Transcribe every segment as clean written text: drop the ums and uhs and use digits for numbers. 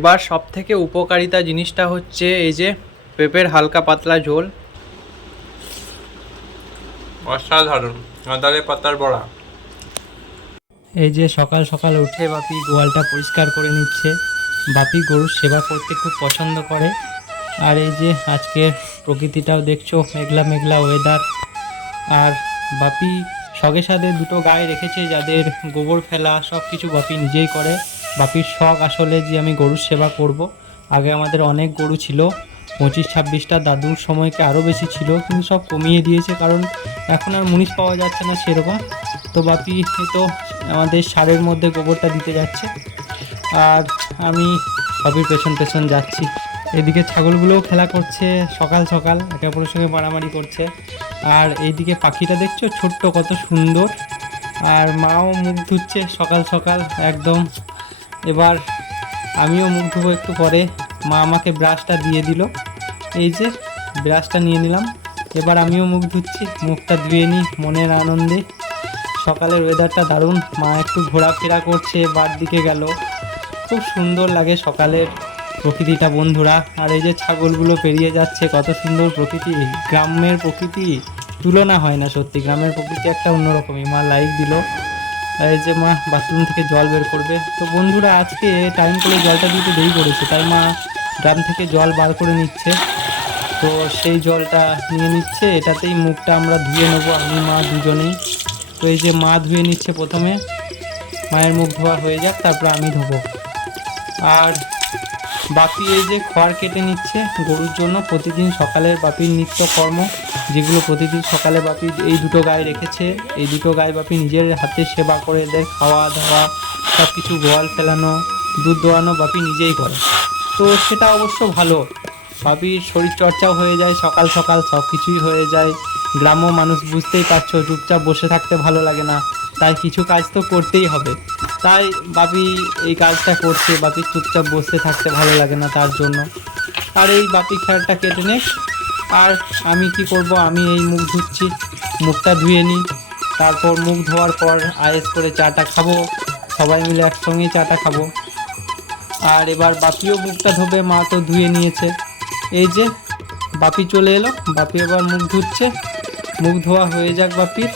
এবার সবথেকে উপকারিতা জিনিসটা হচ্ছে এই যে পেঁপের হালকা পাতলা ঝোল, অসাধারণ। আদালে পাতার বড়া। এই যে সকাল সকাল উঠে বাপি গোয়ালটা পরিষ্কার করে নিচ্ছে। বাপি গরুর সেবা করতে খুব পছন্দ করে। আর এই যে আজকের প্রকৃতিটাও দেখছো, মেঘলা মেঘলা ওয়েদার। আর বাপি শখে সাথে দুটো গাই রেখেছে, যাদের গোবর ফেলা সব কিছু বাপি নিজেই করে। বাপির শখ আসলে যে আমি গরুর সেবা করব। আগে আমাদের অনেক গরু ছিল, 25-26টা, দাদুর সময়কে আরও বেশি ছিল, কিন্তু সব কমিয়ে দিয়েছে কারণ এখন আর মুনিশ পাওয়া যাচ্ছে না সেরকম। তো বাপি তো আমাদের সারের মধ্যে গোবরটা দিতে যাচ্ছে, আর আমি বাপির পেছন পেছন যাচ্ছি। এদিকে ছাগলগুলোও খেলা করছে সকাল সকাল, একে অপরের সঙ্গে মারামারি করছে। আর এইদিকে পাখিটা দেখছো ছোট্ট, কত সুন্দর। আর মাও মুখ ধুচ্ছে সকাল সকাল একদম। এবার আমিও মুখ ধুবো একটু পরে। মা আমাকে ব্রাশটা দিয়ে দিল, এই যে ব্রাশটা নিয়ে নিলাম। এবার আমিও মুখ ধুচ্ছি, মুখটা ধুয়ে নিই মনের আনন্দে। সকালের ওয়েদারটা দারুণ। মা একটু ঘোরাফেরা করছে, বার দিকে গেল। খুব সুন্দর লাগে সকালের প্রকৃতিটা বন্ধুরা। আর এই যে ছাগলগুলো পেরিয়ে যাচ্ছে, কত সুন্দর প্রকৃতি। গ্রামের প্রকৃতি তুলনা হয় না সত্যি, গ্রামের প্রকৃতি একটা অন্যরকমই। মা লাইক দিল। এই যে মা বাথরুম থেকে জল বের করবে। তো বন্ধুরা আজকে টাইম করে জলটা দিতে দেরি করেছে, তাই মা ড্রাম থেকে জল বার করে নিচ্ছে। তো সেই জলটা নিয়ে নিচ্ছে, এটাতেই মুখটা আমরা ধুয়ে নেবো, আমি মা দুজনেই। তো এই যে মা ধুয়ে নিচ্ছে প্রথমে, মায়ের মুখ ধোয়া হয়ে যাক তারপর আমি ধোবো। আর বাপি এই যে খড় কেটে নিচ্ছে গরুর জন্য, প্রতিদিন সকালের বাপির নিত্যকর্ম, যেগুলো প্রতিদিন সকালে বাপি এই দুটো গাই রেখেছে। এই দুটো গাই বাপি নিজের হাতে সেবা করে দেয়, খাওয়া দাওয়া সব কিছু, গোয়াল ফেলানো, দুধ দোয়ানো বাপি নিজেই করে। তো সেটা অবশ্য ভালো, বাপির শরীরচর্চাও হয়ে যায় সকাল সকাল, সব কিছুই হয়ে যায়। গ্রাম্য মানুষ বুঝতেই পারছো, চুপচাপ বসে থাকতে ভালো লাগে না, তাই কিছু কাজ তো করতেই হবে। তাই বাপি এই কাজটা করছে, বাপি চুপচাপ বসে থাকতে ভালো লাগে না তার জন্য। আর এই বাপি খ্যারটা কেটে নে। আর আমি কি করব, আমি এই মুখ ধুচ্ছি, মুখটা ধুয়ে নিই। তারপর মুখ ধোয়ার পর আয়েস করে চাটা খাবো, সবাই মিলে একসঙ্গেই চাটা খাবো। আর এবার বাপিও মুখটা ধোবে, মা তো ধুয়ে নিয়েছে। এই যে বাপি চলে এলো, বাপি এবার মুখ ধুচ্ছে। মুখ ধোয়া হয়ে যাক বাপির,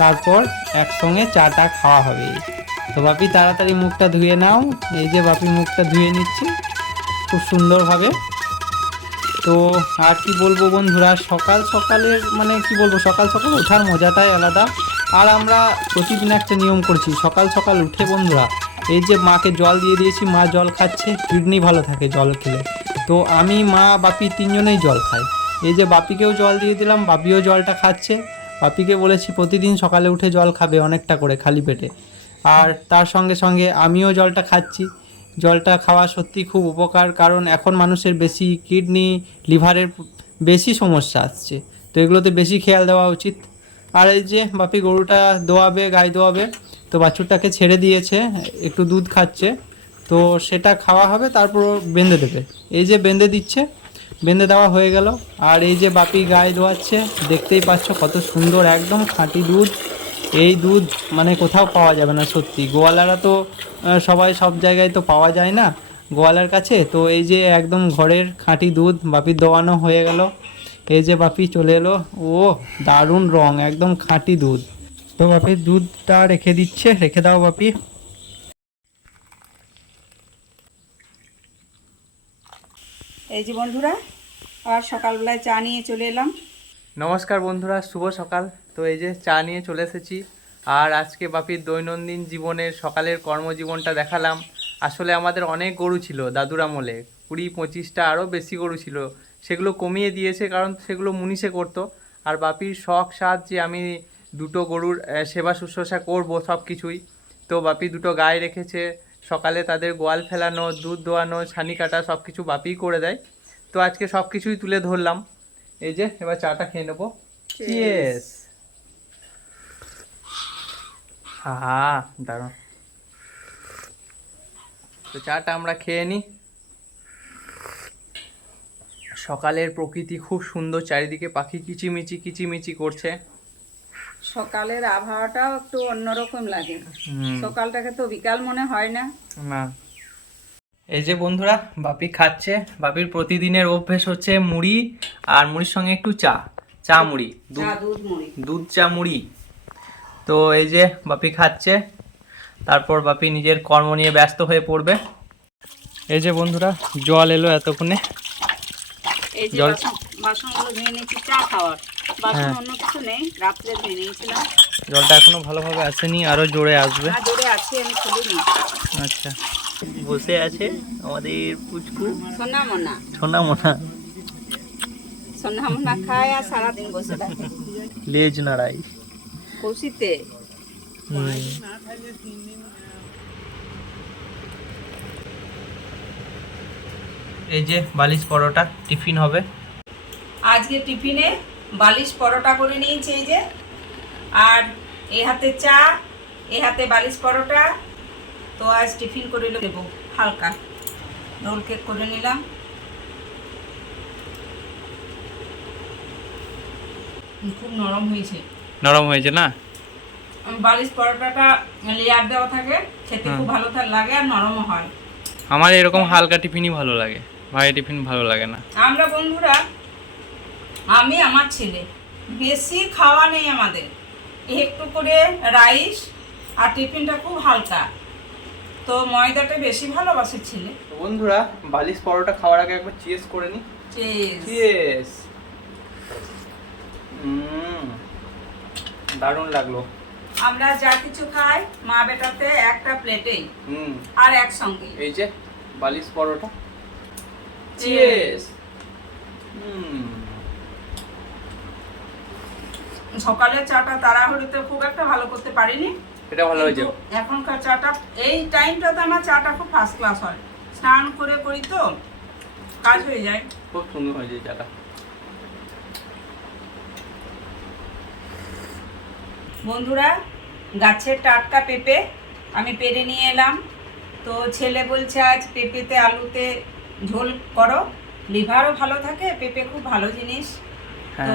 তারপর একসঙ্গে চাটা খাওয়া হবে। তো বাপি তাড়াতাড়ি মুখটা ধুয়ে নাও। এই যে বাপি মুখটা ধুয়ে নিচ্ছে খুব সুন্দরভাবে। তো আর কি বলবো বন্ধুরা, সকাল সকালের মানে কি বলবো, সকাল সকাল ওঠার মজাটাই আলাদা। আর আমরা প্রতিদিন একটা নিয়ম করছি, সকাল সকাল উঠে বন্ধুরা এই যে মাকে জল দিয়ে দিয়েছি, মা জল খাচ্ছে, কিডনি ভালো থাকে জল খেলে। তো আমি, মা, বাপি তিনজনেই জল খাই। এই যে বাপিকেও জল দিয়ে দিলাম, বাপিও জলটা খাচ্ছে। বাপিকে বলেছি প্রতিদিন সকালে উঠে জল খাবে অনেকটা করে খালি পেটে। আর তার সঙ্গে সঙ্গে আমিও জলটা খাচ্ছি। জলটা খাওয়া সত্যি খুব উপকার, কারণ এখন মানুষের বেশি কিডনি, লিভারের বেশি সমস্যা আসছে। তো এগুলোতে বেশি খেয়াল দেওয়া উচিত। আর এই যে বাপি গরুটা দোয়াবে, গাই দোয়াবে, তো বাছুরটাকে ছেড়ে দিয়েছে, একটু দুধ খাচ্ছে। তো সেটা খাওয়া হবে, তারপর বেঁধে দেবে। এই যে বেঁধে দিচ্ছে, বেঁধে দেওয়া হয়ে গেল। আর এই যে বাপি গায়ে দোয়াচ্ছে, দেখতেই পাচ্ছ কত সুন্দর, একদম খাঁটি দুধ। এই দুধ মানে কোথাও পাওয়া যাবে না সত্যি। গোয়ালারা তো সবাই সব জায়গায় তো পাওয়া যায় না গোয়ালার কাছে। তো এই যে একদম ঘরের খাঁটি দুধ বাপির দোয়ানো হয়ে গেল। এই যে বাপি চলে এলো, ও দারুণ রং, একদম খাঁটি দুধ। তো বাপির দুধটা রেখে দিচ্ছে, রেখে দাও বাপি। এই যে বন্ধুরা, আর সকালবেলায় চা নিয়ে চলে এলাম। নমস্কার বন্ধুরা, শুভ সকাল। তো এই যে চা নিয়ে চলে এসেছি। আর আজকে বাপির দৈনন্দিন জীবনের সকালের কর্মজীবনটা দেখালাম। আসলে আমাদের অনেক গরু ছিল দাদুর আমলে, 20-25টা আরও বেশি গরু ছিল। সেগুলো কমিয়ে দিয়েছে কারণ সেগুলো মুনিশে করতো। আর বাপির শখ সাধ যে আমি দুটো গরুর সেবা শুশ্রূষা করব সব কিছুই। তো বাপি দুটো গাই রেখেছে, সকালে তাদের গোয়াল ফেলানো, দুধ দোয়ানো, ছানি কাটা সব কিছু বাপিই করে দেয়। তো আজকে সব কিছুই তুলে ধরলাম। এই যে এবার চাটা খেয়ে নেবো। চিয়েস। হা, দারুণ। তো চাটা আমরা খেয়ে নিই। সকালের প্রকৃতি খুব সুন্দর, চারিদিকে পাখি কিচিমিচি কিচিমিচি করছে। সকালের আবহাওয়াটাও একটু অন্যরকম লাগে। সকালটাকে তো বিকাল মনে হয় না। না, এই যে বন্ধুরা বাপি খাচ্ছে। বাপির প্রতিদিনের অভ্যেস হচ্ছে মুড়ি আর মুড়ির সঙ্গে একটু চা মুড়ি, দুধ চা মুড়ি। তো এই যে বাপি খাচ্ছে, তারপর বাপি নিজের কর্ম নিয়ে ব্যস্ত হয়ে পড়বে। এই যে বন্ধুরা জল এলো এতক্ষণে। এই যে জল বাসনগুলো ধুয়ে নিয়েছি চা খাওয়ার বাসন, অন্য কিছু নেই, রাত্রে ধুয়ে নিয়েছিলাম। জলটা এখনো ভালোভাবে আসেনি, আরো জোরে আসবে। জোরে আছে, আমি খুলিনি। আচ্ছা, বসে আছে আমাদের পুচকু সোনামোনা। সোনামোনা খায় আর সারাদিন বসে থাকে লেজ নাড়াই কৌশিতে। এই যে বালিশ পরোটা টিফিন হবে। আজকে টিফিনে বালিশ পরোটা করে নিয়েছি এই যে, আর এ হাতে চা, এ হাতে বালিশ পরোটা। তো আজ টিফিন করে দেবো হালকা রোল কেক করে নিলাম। খুব নরম হয়েছে না? বালিশ পরোটাটা লেয়ার দেওয়া থাকে, খেতে খুব ভালো লাগে আর নরমও হয়। আমার এরকম হালকা টিফিনই ভালো লাগে, ভারী টিফিন ভালো লাগে না। আমরা বন্ধুরা, আমি আমার ছেলে, বেশি খাওয়া নেই আমাদের, একটু করে রাইস আর টিফিনটা খুব হালকা। তো ময়দাটা বেশি ভালোবাসে ছেলে। বন্ধুরা বালিশ পরোটা খাওয়ার আগে একবার চিয়েস করে নি। চিয়েস। দারুণ লাগলো। আমরা যা কিছু খাই মা বেটাতে একটা প্লেটেই আর একসঙ্গে। এই যে বালিশ পরোটা। চিয়েস। সকালে চাটা তাড়াহুড়োতে খুব একটা ভালো করতে পারিনি, এটা ভালো হয়েছে। এখনকার চাটা এই টাইমটাতে আমার চাটা খুব ফার্স্ট ক্লাস হয়। স্নান করে করি তো কাজ হয়ে যায়, খুব সুন্দর হয়েছে চাটা। বন্ধুরা গাছের টাটকা পেঁপে আমি পেরে নিয়ে এলাম। তো ছেলে বলছে আজ পেঁপেতে আলুতে ঝোল করো, লিভারও ভালো থাকে, পেঁপে খুব ভালো জিনিস। তো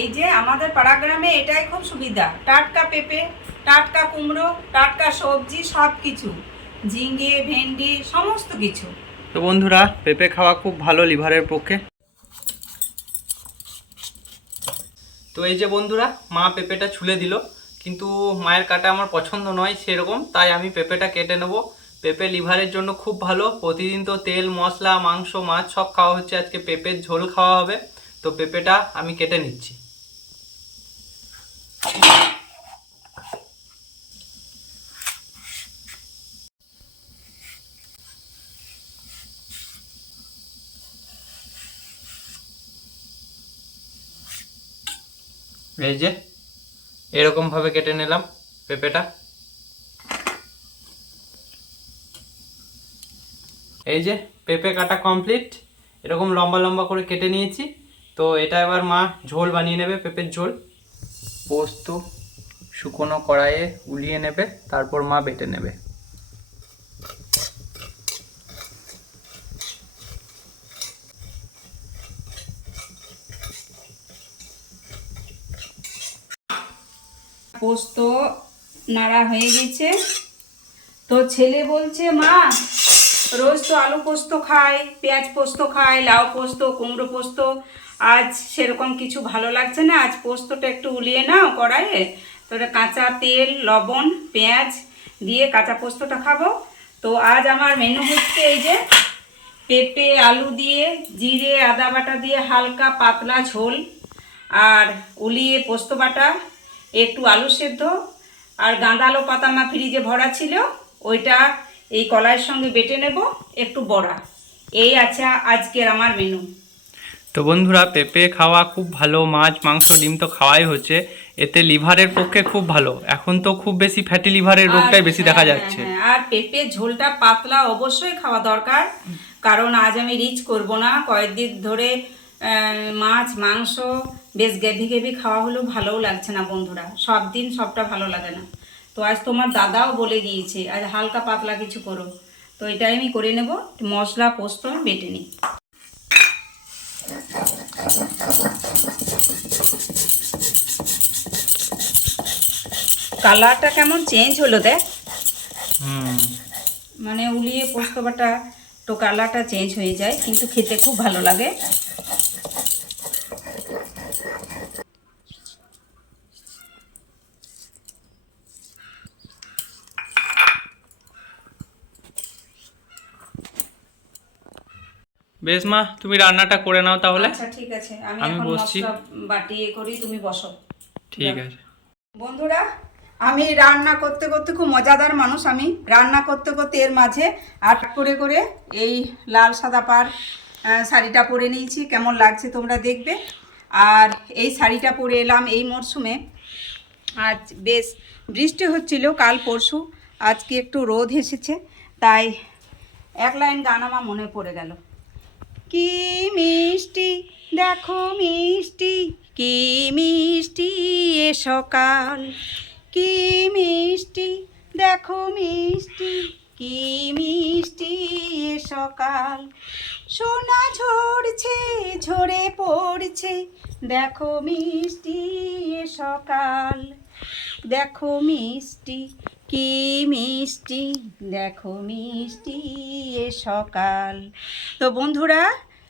এই যে আমাদের পাড়া গ্রামে এটাই খুব সুবিধা, টাটকা পেঁপে, টাটকা কুমড়ো, টাটকা সবজি, সব কিছু, ঝিঙে ভেন্ডি সমস্ত কিছু। তো বন্ধুরা পেঁপে খাওয়া খুব ভালো লিভারের পক্ষে। তো এই যে বন্ধুরা মা পেঁপেটা ছুলে দিল, কিন্তু মায়ের কাটা আমার পছন্দ নয় সেরকম, তাই আমি পেঁপেটা কেটে নেব। পেঁপে লিভারের জন্য খুব ভালো। প্রতিদিন তো তেল মশলা মাংস মাছ সব খাওয়া হচ্ছে, আজকে পেঁপের ঝোল খাওয়া হবে। তো পেঁপেটা আমি কেটে নিচ্ছি। এই যে এরকম ভাবে কেটে নিলাম পেঁপেটা। এই যে পেঁপে কাটা কমপ্লিট, এরকম লম্বা লম্বা করে কেটে নিয়েছি। তো এটা এবার মা ঝোল বানিয়ে নেবে, পেঁপের ঝোল। পোস্ত শুকনো কড়াইয়ে উলিয়ে নেবে, তারপর মা বেটে নেবে। পোস্ত নাড়া হয়ে গেছে। তো ছেলে বলছে মা রোজ তো আলু পোস্ত খায়, পেঁয়াজ পোস্ত খায়, লাউ পোস্ত, কুমড়ো পোস্ত, আজ সেরকম কিছু ভালো লাগছে না, আজ পোস্তটা একটু উলিয়ে নাও কড়াইয়ে। তো কাঁচা তেল লবণ পেঁয়াজ দিয়ে কাঁচা পোস্তটা খাবো। তো আজ আমার মেনু হচ্ছে এই যে পেঁপে আলু দিয়ে জিরে আদা বাটা দিয়ে হালকা পাতলা ঝোল, আর উলিয়ে পোস্ত বাটা, একটু আলু সেদ্ধ, আর গাঁদালো পাতা মা ফ্রিজে ভরা ছিল ওইটা এই কলাইয়ের সঙ্গে বেটে নেব, একটু বড়া। এই আছে আজকের আমার মেনু। তো বন্ধুরা পেঁপে খাওয়া খুব ভালো, মাছ মাংস ডিম তো খাওয়াই হচ্ছে, এতে লিভারের পক্ষে খুব ভালো। এখন তো খুব বেশি ফ্যাটি লিভারের রোগটাই বেশি দেখা যাচ্ছে। আর পেঁপে ঝোলটা পাতলা অবশ্যই খাওয়া দরকার, কারণ আজ আমি রিচ করব না, কয়েকদিন ধরে মাছ মাংস বেশ গেভি গেভি খাওয়া হলেও ভালোও লাগছে না বন্ধুরা, সব দিন সবটা ভালো লাগে না। তো আজ তোমার দাদাও বলে দিয়েছে আজ হালকা পাতলা কিছু করো, তো এটাই আমি করে নেব। মশলা পোস্ত আমি বেটে নিই। কালারটা কেমন চেঞ্জ হলো দেখ, মানে উলিয়ে পোস্ত বাটা তো কালারটা চেঞ্জ হয়ে যায়, কিন্তু খেতে খুব ভালো লাগে। বেশ মা, তুমি রান্নাটা করে নাও তাহলে। আচ্ছা ঠিক আছে, আমি আমি এখন বসছি। মশলা বাটিয়ে করি, তুমি বসো। ঠিক আছে। বন্ধুরা, আমি রান্না করতে করতে খুব মজাদার মানুষ। আমি রান্না করতে করতে এর মাঝে আট করে করে এই লাল সাদা পাড় শাড়িটা পরে নিয়েছি। কেমন লাগছে তোমরা দেখবে। আর এই শাড়িটা পরে এলাম এই মরশুমে। আজ বেশ বৃষ্টি হচ্ছিল কাল পরশু, আজকে একটু রোদ এসেছে, তাই এক লাইন গান আমার মনে পড়ে গেল। কি মিষ্টি দেখো মিষ্টি, কি মিষ্টি এ সকাল, কি মিষ্টি দেখো মিষ্টি, কি মিষ্টি এ সকাল, সোনা ঝরছে ঝরে পড়ছে, দেখো মিষ্টি এ সকাল, দেখো মিষ্টি কি মিষ্টি, দেখো মিষ্টি এ সকাল। তো বন্ধুরা,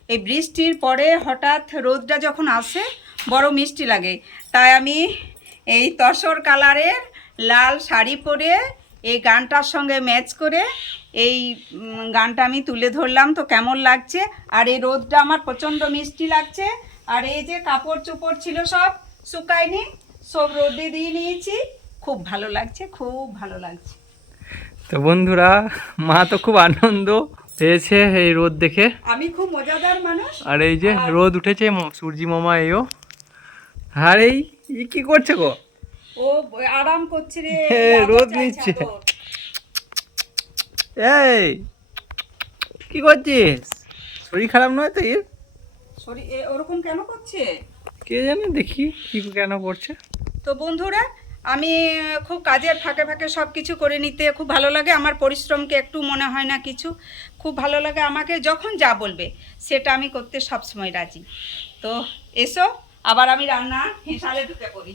এই বৃষ্টির পরে হঠাৎ রোদটা যখন আসে বড় মিষ্টি লাগে, তাই আমি এই তসর কালারের লাল শাড়ি পরে এই গানটার সঙ্গে ম্যাচ করে এই গানটা আমি তুলে ধরলাম। তো কেমন লাগছে। আর এই রোদটা আমার প্রচণ্ড মিষ্টি লাগছে। আর এই যে কাপড় চোপড় ছিল সব শুকায়নি, সব রোদে দিয়ে নিয়েছি। খুব ভালো লাগছে, খুব ভালো লাগছে। তো বন্ধুরা, মা তো খুব আনন্দ পেয়েছে এই রোদ দেখে। আমি খুব মজাদার মানুষ। আর এই যে রোদ উঠেছে, সূর্যি মামা এও। আর এই কি করছে গো? ও আরাম করছে রে, রোদ নিচ্ছে। এই কি করছিস? শরীর খারাপ নয় তো এর? শরীর ওরকম কেন করছে কে জানে, দেখি কি কেন করছে। তো বন্ধুরা, আমি খুব কাজের ফাঁকে ফাঁকে সব কিছু করে নিতে খুব ভালো লাগে। আমার পরিশ্রমকে একটু মনে হয় না কিছু, খুব ভালো লাগে। আমাকে যখন যা বলবে সেটা আমি করতে সবসময় রাজি। তো এসো, আবার আমি রান্না হেঁসালে ঢুকে পড়ি।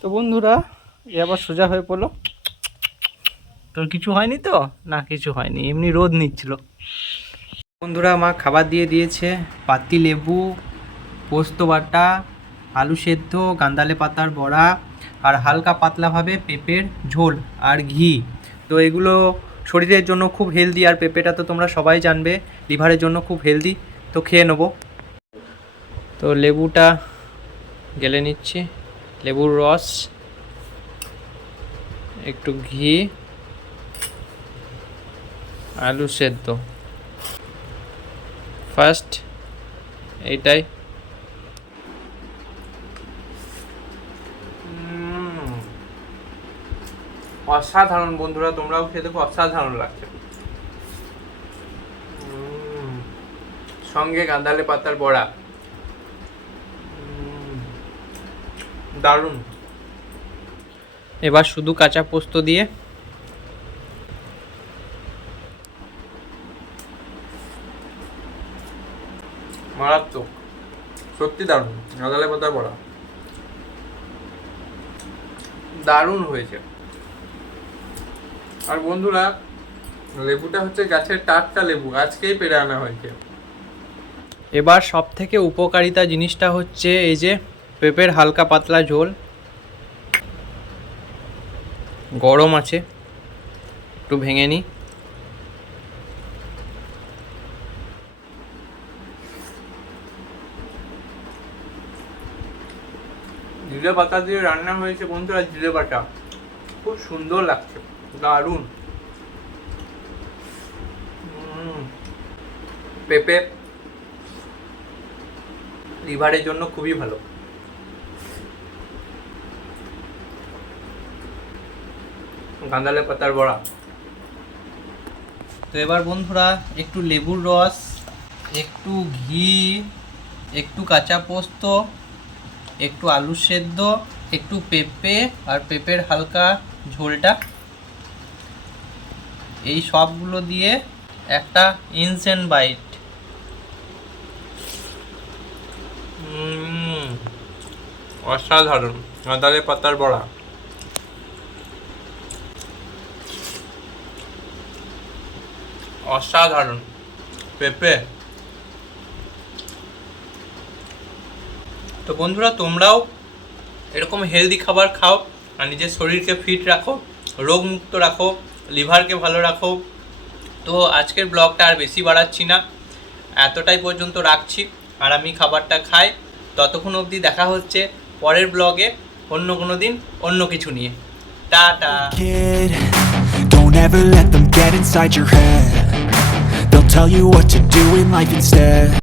তো বন্ধুরা, এ আবার সোজা হয়ে পড়লো। তোর কিছু হয়নি তো? না, কিছু হয়নি, এমনি রোদ নিচ্ছিল। বন্ধুরা, মা খাবার দিয়ে দিয়েছে। পাতি লেবু, পোস্ত বাটা, আলু সেদ্ধ, গান্দালে পাতার বড়া, আর হালকা পাতলাভাবে পেঁপের ঝোল আর ঘি। তো এগুলো শরীরের জন্য খুব হেলদি, আর পেঁপেটা তো তোমরা সবাই জানবে লিভারের জন্য খুব হেলদি। তো খেয়ে নেবো। তো লেবুটা গেলে নিচ্ছি, লেবুর রস, একটু ঘি, আলু সেদ্ধ। ফার্স্ট এইটাই। অসাধারণ বন্ধুরা, তোমরাও খেতে খুব অসাধারণ লাগছে। সঙ্গে গাঁদালে পাতার বড়া, দারুণ। এবার শুধু কাঁচা পোস্ত দিয়ে মারাত্মক, সত্যি দারুণ। গাঁদালে পাতার বড়া দারুণ হয়েছে। আর বন্ধুরা, লেবুটা হচ্ছে গাছের টাটকা লেবু, আজকেই পেড়ে আনা হয়েছে। এবার সব থেকে উপকারিতা জিনিসটা হচ্ছে এই যে পেঁপের হালকা পাতলা ঝোল। গরম আছে, একটু ভেঙে নিই। জিরে পাতা দিয়ে রান্না হয়েছে বন্ধুরা, জিরে পাতা খুব সুন্দর লাগছে, দারুণ। পেঁপে লিভারের জন্য খুবই ভালো। গাঁদালে পাতার বড়া। তো এবার বন্ধুরা, একটু লেবুর রস, একটু ঘি, একটু কাঁচা পোস্ত, একটু আলু সেদ্ধ, একটু পেঁপে আর পেঁপের হালকা ঝোলটা, এই সবগুলো দিয়ে একটা ইনস্ট্যান্ট বাইট। অসাধারণ। গাঁদালে পাতার বড়া অসাধারণ পেঁপে। তো বন্ধুরা, তোমরাও এরকম হেলদি খাবার খাও আর নিজের শরীরকে ফিট রাখো, রোগমুক্ত রাখো, লিভারকে ভালো রাখো। তো আজকের ব্লগটা আর বেশি বাড়াচ্ছি না, এতটাই পর্যন্ত রাখছি। আর আমি খাবারটা খাই, ততক্ষণ অবধি দেখা হচ্ছে পরের ব্লগে অন্য কোনো দিন অন্য কিছু নিয়ে। Tata. Kid, don't ever let them get inside your head. They'll tell you what to do in life instead.